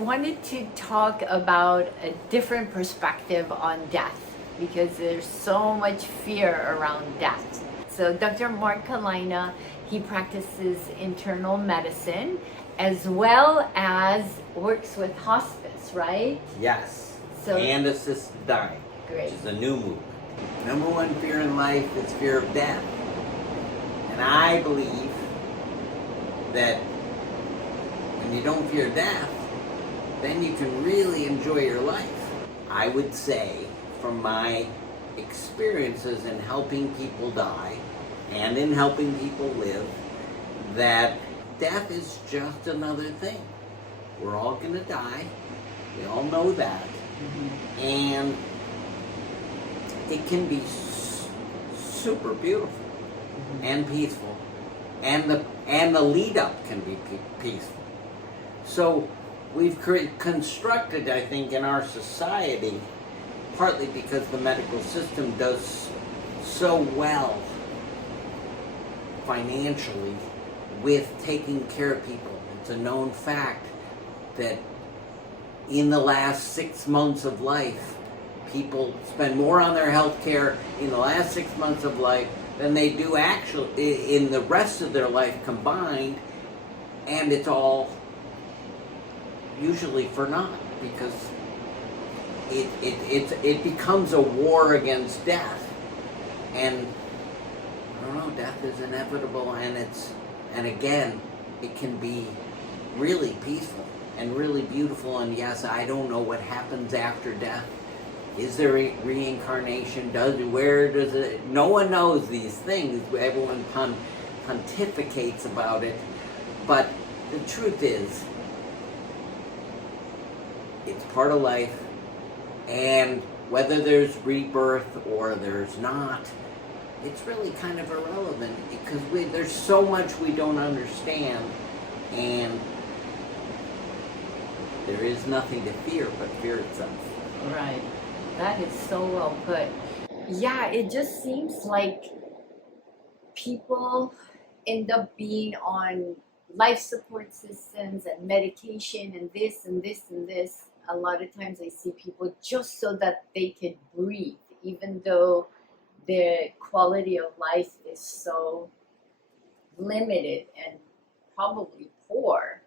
Wanted to talk about a different perspective on death because there's so much fear around death. So Dr. Mark Kalina, he practices internal medicine as well as works with hospice, right? Yes. So And assisted dying, great. which is a new movement. Number one fear in life is fear of death. And I believe that when you don't fear death, then you can really enjoy your life. I would say, from my experiences in helping people die and in helping people live, that death is just another thing. We're all going to die. We all know that. Mm-hmm. And it can be super beautiful and peaceful. And the lead up can be peaceful. So we've constructed, I think, in our society, partly because the medical system does so well financially with taking care of people. It's a known fact that in the last 6 months of life, people spend more on their health care in the last 6 months of life than they do actually in the rest of their life combined, and it's all usually for naught because it becomes a war against death. And I don't know, death is inevitable, and again, it can be really peaceful and really beautiful. And yes, I don't know what happens after death. Is there a reincarnation? Where does it? No one knows these things. Everyone pontificates about it, but the truth is, it's part of life, and whether there's rebirth or there's not, it's really kind of irrelevant because there's so much we don't understand, and there is nothing to fear but fear itself. Right. That is so well put. Yeah, it just seems like people end up being on life support systems and medication and this and this and this. A lot of times I see people just so that they can breathe, even though their quality of life is so limited and probably poor.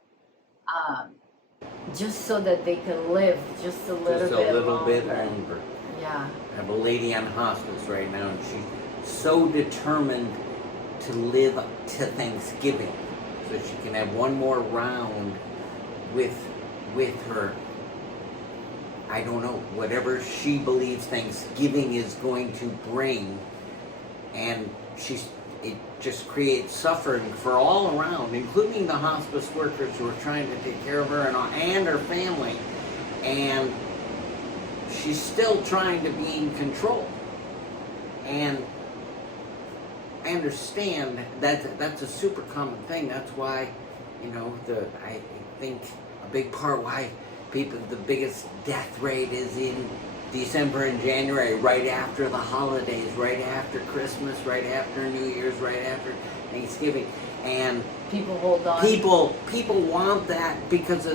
Just so that they can live just a little bit longer. Yeah. I have a lady on hospice right now, and she's so determined to live to Thanksgiving so she can have one more round with her, I don't know, whatever she believes Thanksgiving is going to bring. And it just creates suffering for all around, including the hospice workers who are trying to take care of her and her family. And she's still trying to be in control. And I understand that's a super common thing. That's why, I think a big part why the biggest death rate is in December and January, right after the holidays, right after Christmas, right after New Year's, right after Thanksgiving. And people hold on. People want that because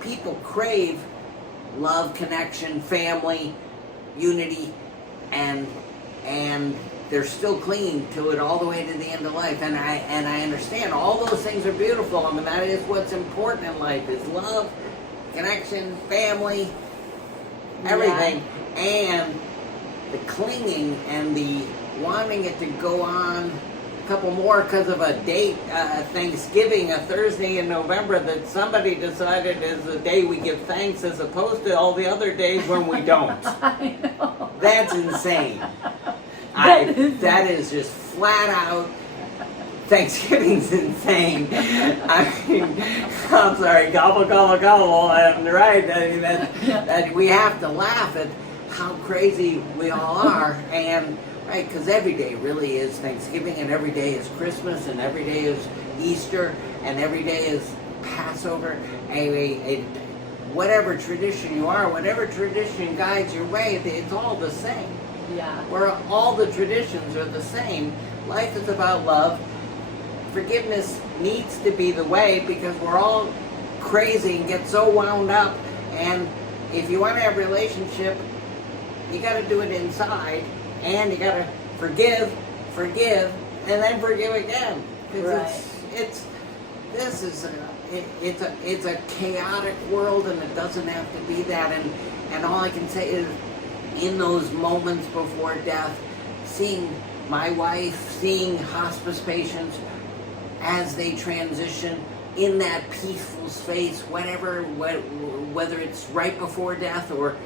people crave love, connection, family, unity, and they're still clinging to it all the way to the end of life. And I understand all those things are beautiful. I mean, that is what's important in life, is love, connection, family, everything. Yeah. And the clinging and the wanting it to go on a couple more because of a date, Thanksgiving, a Thursday in November that somebody decided is the day we give thanks as opposed to all the other days when we don't. I know. That's insane. That is just flat out. Thanksgiving's insane. I mean, I'm sorry, gobble, gobble, gobble, and right, I mean, that we have to laugh at how crazy we all are, and right, because every day really is Thanksgiving, and every day is Christmas, and every day is Easter, and every day is Passover, and whatever tradition you are, whatever tradition guides your way, it's all the same. Yeah. Where all the traditions are the same. Life is about love. Forgiveness needs to be the way because we're all crazy and get so wound up. And if you want to have a relationship, you got to do it inside, and you got to forgive, and then forgive again. Right. It's a chaotic world, and it doesn't have to be that. And all I can say is, in those moments before death, seeing my wife, seeing hospice patients as they transition in that peaceful space, whether it's right before death or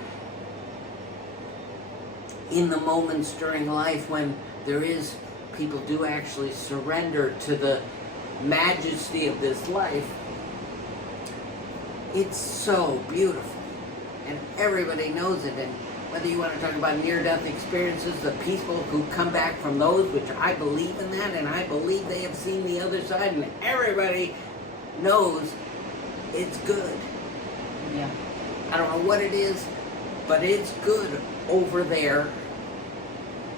in the moments during life when people do actually surrender to the majesty of this life, it's so beautiful, and everybody knows it. And whether you want to talk about near-death experiences, the people who come back from those, which I believe in that, and I believe they have seen the other side, and everybody knows it's good. Yeah. I don't know what it is, but it's good over there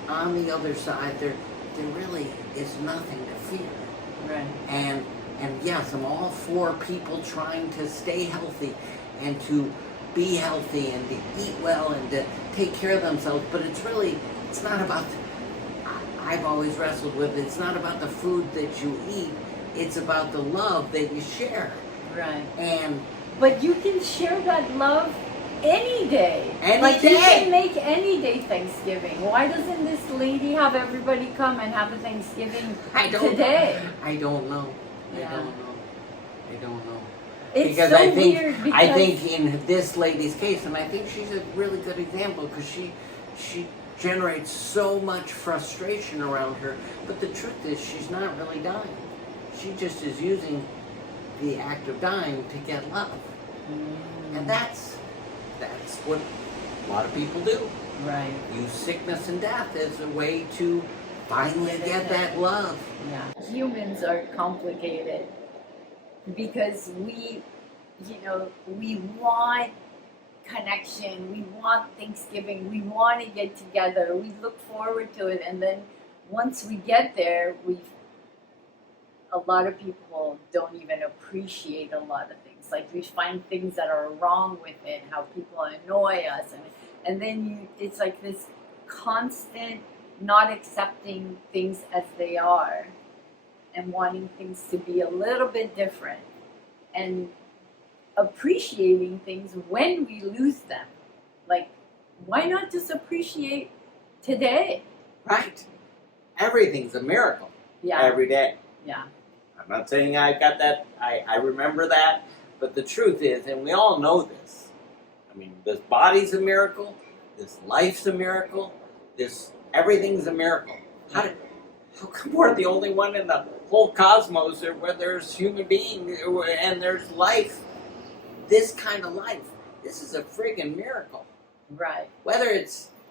on the other side. There really is nothing to fear. Right. And yes, I'm all for people trying to stay healthy and to be healthy and to eat well and to take care of themselves, but it's not about, I've always wrestled with, it's not about the food that you eat, it's about the love that you share. Right. But you can share that love any day. Any day. You can make any day Thanksgiving. Why doesn't this lady have everybody come and have a Thanksgiving today? I don't know. Yeah. I don't know. It's because so I think weird I think in this lady's case, and I think she's a really good example, because she generates so much frustration around her. But the truth is, she's not really dying. She just is using the act of dying to get love, and that's what a lot of people do. Right. Use sickness and death as a way to finally get that love. Yeah. Humans are complicated because we want connection, we want Thanksgiving, we want to get together, we look forward to it, and then once we get there, a lot of people don't even appreciate a lot of things. Like, we find things that are wrong with it, how people annoy us, and then it's like this constant not accepting things as they are and wanting things to be a little bit different, and appreciating things when we lose them. Like, why not just appreciate today? Right. Everything's a miracle. Yeah. Every day. Yeah. I'm not saying I got that, I remember that, but the truth is, and we all know this, I mean, this body's a miracle, this life's a miracle, everything's a miracle. How come we're the only one in the whole cosmos where there's human beings and there's life? This kind of life. This is a friggin' miracle. Right. Whether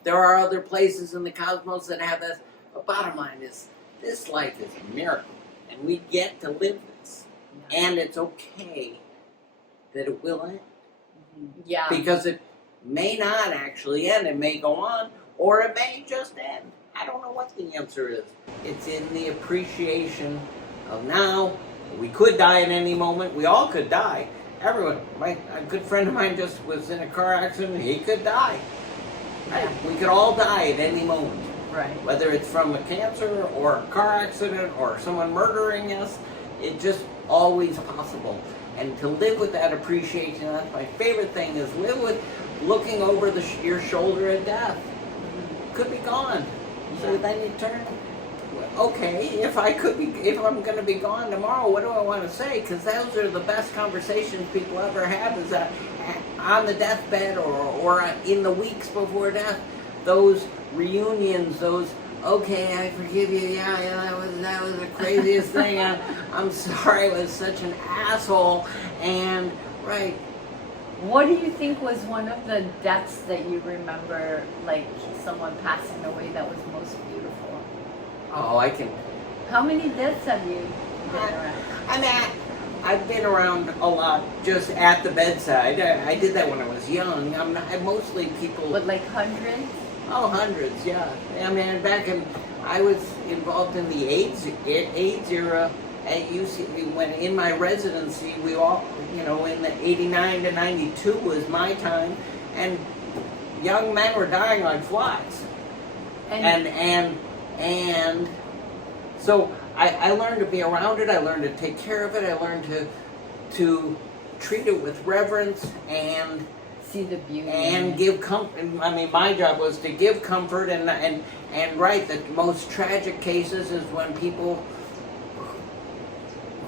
there are other places in the cosmos that have this, but bottom line is, this life is a miracle. And we get to live this. Yeah. And it's okay that it will end. Yeah. Because it may not actually end. It may go on, or it may just end. I don't know what the answer is. It's in the appreciation of now. We could die at any moment. We all could die. Everyone. A good friend of mine just was in a car accident. He could die. Yeah. We could all die at any moment. Right. Whether it's from a cancer or a car accident or someone murdering us, it's just always possible. And to live with that appreciation, that's my favorite thing, is live with looking over your shoulder at death. Could be gone. Yeah. So then you turn, okay, if I'm going to be gone tomorrow, what do I want to say? Because those are the best conversations people ever have, is that on the deathbed or in the weeks before death, those reunions, okay, I forgive you, yeah, that was the craziest thing, I'm sorry, I was such an asshole, and, right. What do you think was one of the deaths that you remember, like someone passing away, that was most beautiful? Oh, How many deaths have you been around? I've been around a lot, just at the bedside. I did that when I was young. Mostly people... But like hundreds? Oh, hundreds, yeah. I mean, I was involved in the AIDS era, at UC, when in my residency, we all, you know, in the 89 to 92 was my time, and young men were dying like flies. And so I learned to be around it. I learned to take care of it. I learned to treat it with reverence and see the beauty and give comfort. I mean, my job was to give comfort and right. The most tragic cases is when people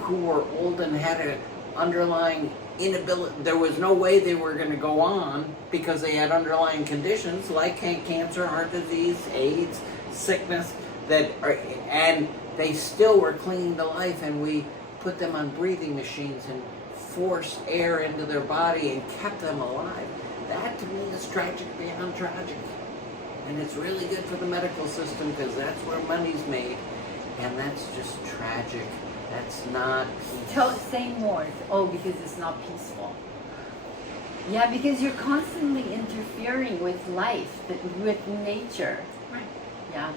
who were old and had an underlying inability. There was no way they were going to go on because they had underlying conditions like cancer, heart disease, AIDS, sickness and they still were clinging to life, and we put them on breathing machines and forced air into their body and kept them alive. That to me is tragic beyond tragic. And it's really good for the medical system because that's where money's made. And that's just tragic. That's not peaceful. Say more. Oh, because it's not peaceful. Yeah, because you're constantly interfering with life, with nature. Right. Yeah.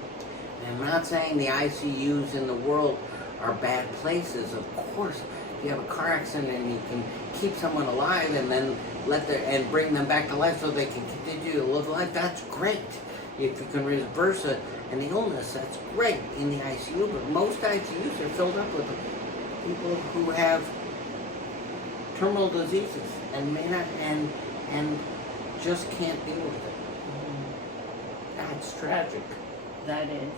And I'm not saying the ICUs in the world are bad places. Of course, if you have a car accident and you can keep someone alive and then and bring them back to life so they can continue to live life, that's great. If you can reverse an illness, that's great in the ICU. But most ICUs are filled up with people who have terminal diseases and may not and just can't deal with it. That's tragic. That is.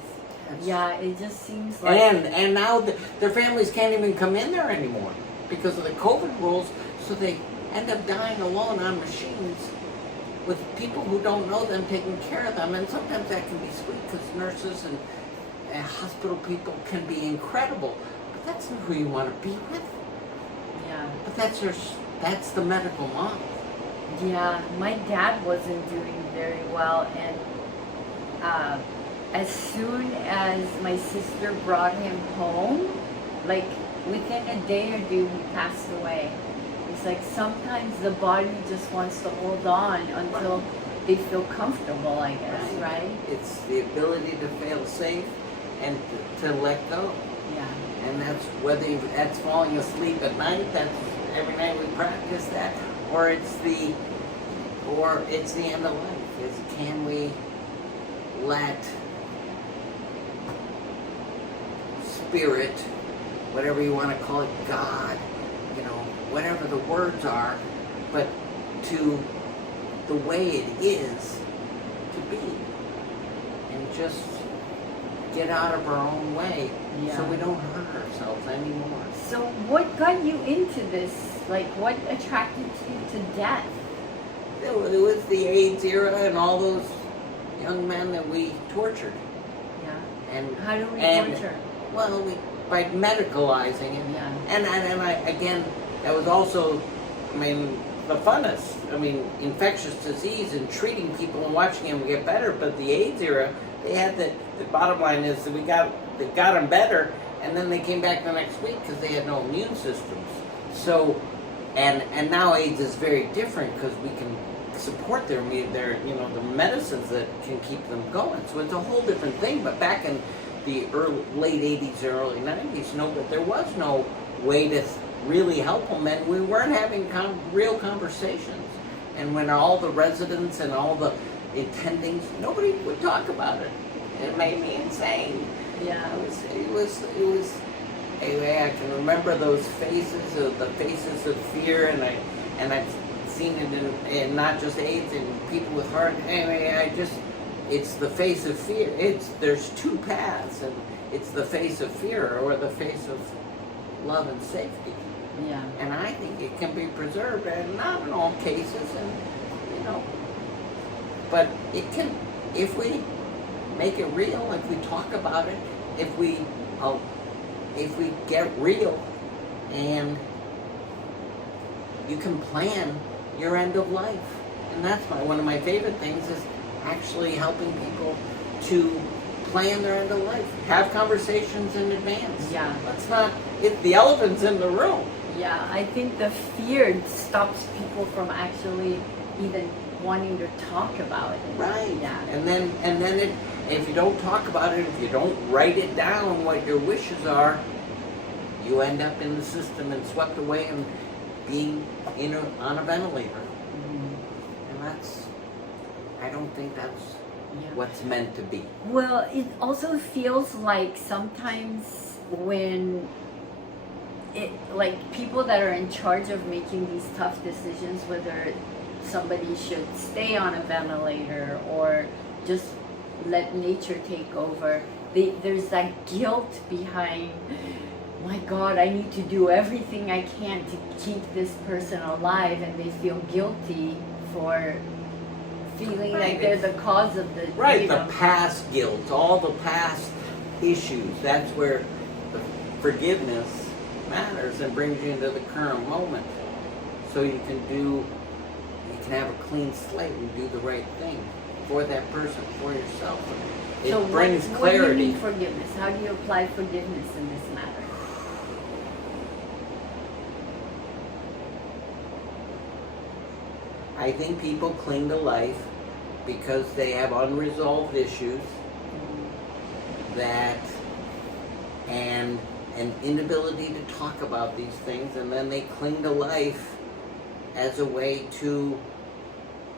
Yeah, it just seems like... And now their families can't even come in there anymore because of the COVID rules, so they end up dying alone on machines with people who don't know them taking care of them. And sometimes that can be sweet because nurses and hospital people can be incredible, but that's not who you want to be with. Yeah. But that's the medical model. Yeah, my dad wasn't doing very well, and as soon as my sister brought him home, like within a day or two, he passed away. It's like sometimes the body just wants to hold on until they feel comfortable, I guess, right? It's the ability to fail safe and to let go. Yeah. And that's whether that's falling asleep at night, that's every night we practice that, or it's the end of life. Is can we let spirit, whatever you want to call it, God, you know, whatever the words are, but to the way it is to be, and just get out of our own way so we don't hurt ourselves anymore. So what got you into this? Like, what attracted you to death? It was the AIDS era and all those young men that we tortured. Yeah. And how do we torture? Well, by medicalizing it. Yeah. And I again, that was also, I mean, the funnest. I mean, infectious disease and treating people and watching them get better. But the AIDS era, they had the bottom line is that they got them better, and then they came back the next week because they had no immune systems. So, and now AIDS is very different because we can support their you know, the medicines that can keep them going. So it's a whole different thing. But back in the late 80s and early 90s, but there was no way to really help them, and we weren't having real conversations. And when all the residents and all the attendings, nobody would talk about it. It made me insane. Yeah. It was. Anyway, I can remember those faces, the faces of fear, and I've seen it in not just AIDS and people with heart. Anyway, it's the face of fear. There's two paths, and it's the face of fear or the face of love and safety. Yeah. And I think it can be preserved, and not in all cases, and you know, but it can if we make it real, if we talk about it, if we get real, and you can plan your end of life. And that's one of my favorite things is actually helping people to plan their end of life. Have conversations in advance. Yeah. Let's not get the elephants in the room. Yeah, I think the fear stops people from actually even wanting to talk about it. Right. Yeah. And then if you don't talk about it, if you don't write it down what your wishes are, you end up in the system and swept away and being on a ventilator. And that's, I don't think that's what's meant to be. Well, it also feels like sometimes when like people that are in charge of making these tough decisions, whether somebody should stay on a ventilator or just let nature take over, there's that guilt behind, my God, I need to do everything I can to keep this person alive, and they feel guilty for feeling like they're the cause of the the past guilt, all the past issues. That's where the forgiveness matters and brings you into the current moment, so you can have a clean slate and do the right thing for that person, for yourself. It brings clarity. What do you mean forgiveness? How do you apply forgiveness in this matter? I think people cling to life because they have unresolved issues and an inability to talk about these things, and then they cling to life as a way to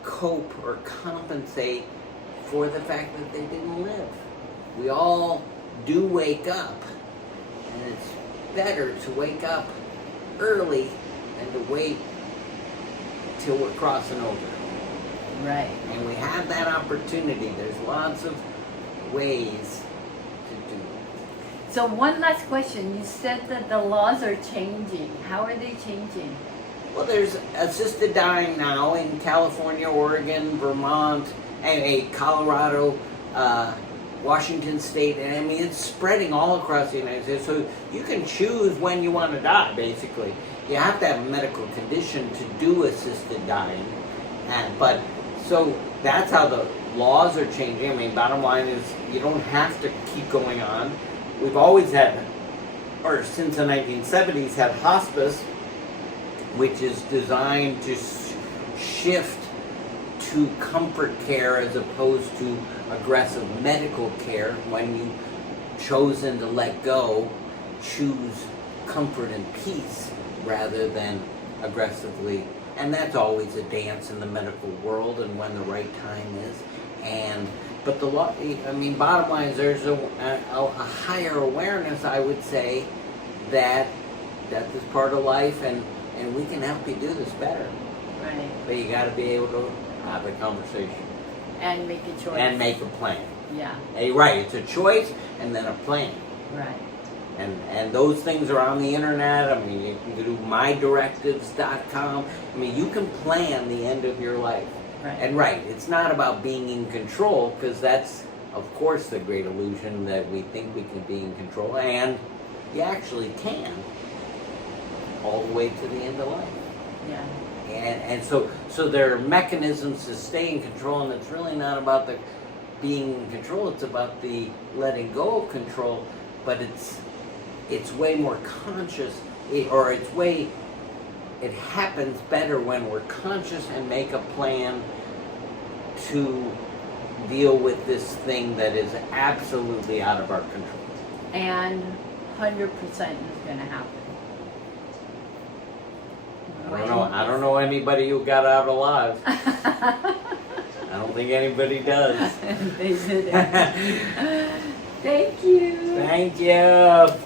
cope or compensate for the fact that they didn't live. We all do wake up, and it's better to wake up early than to wait till we're crossing over. Right. And we have that opportunity. There's lots of ways to do it. So one last question. You said that the laws are changing. How are they changing? Well, there's assisted dying now in California, Oregon, Vermont, and Colorado, Washington State, and I mean it's spreading all across the United States. So you can choose when you want to die, basically. You have to have a medical condition to do assisted dying, but so that's how the laws are changing. I mean, bottom line is you don't have to keep going on. We've always had, or since the 1970s, had hospice, which is designed to shift to comfort care as opposed to aggressive medical care. When you've chosen to let go, choose comfort and peace rather than aggressively. And that's always a dance in the medical world and when the right time is. But the law, I mean, bottom line is there's a higher awareness, I would say, that death is part of life, and we can help you do this better. Right. But you got to be able to have a conversation. And make a choice. And make a plan. Yeah. Hey, right, it's a choice and then a plan. Right. And those things are on the internet. I mean, you can do mydirectives.com. I mean, you can plan the end of your life. Right. And it's not about being in control, because that's, of course, the great illusion that we think we can be in control, and you actually can, all the way to the end of life. Yeah. And so there are mechanisms to stay in control, and it's really not about the being in control, it's about the letting go of control, but it's way more conscious, it happens better when we're conscious and make a plan to deal with this thing that is absolutely out of our control. And 100% is going to happen. I don't know anybody who got out alive. I don't think anybody does. They didn't. Thank you. Thank you.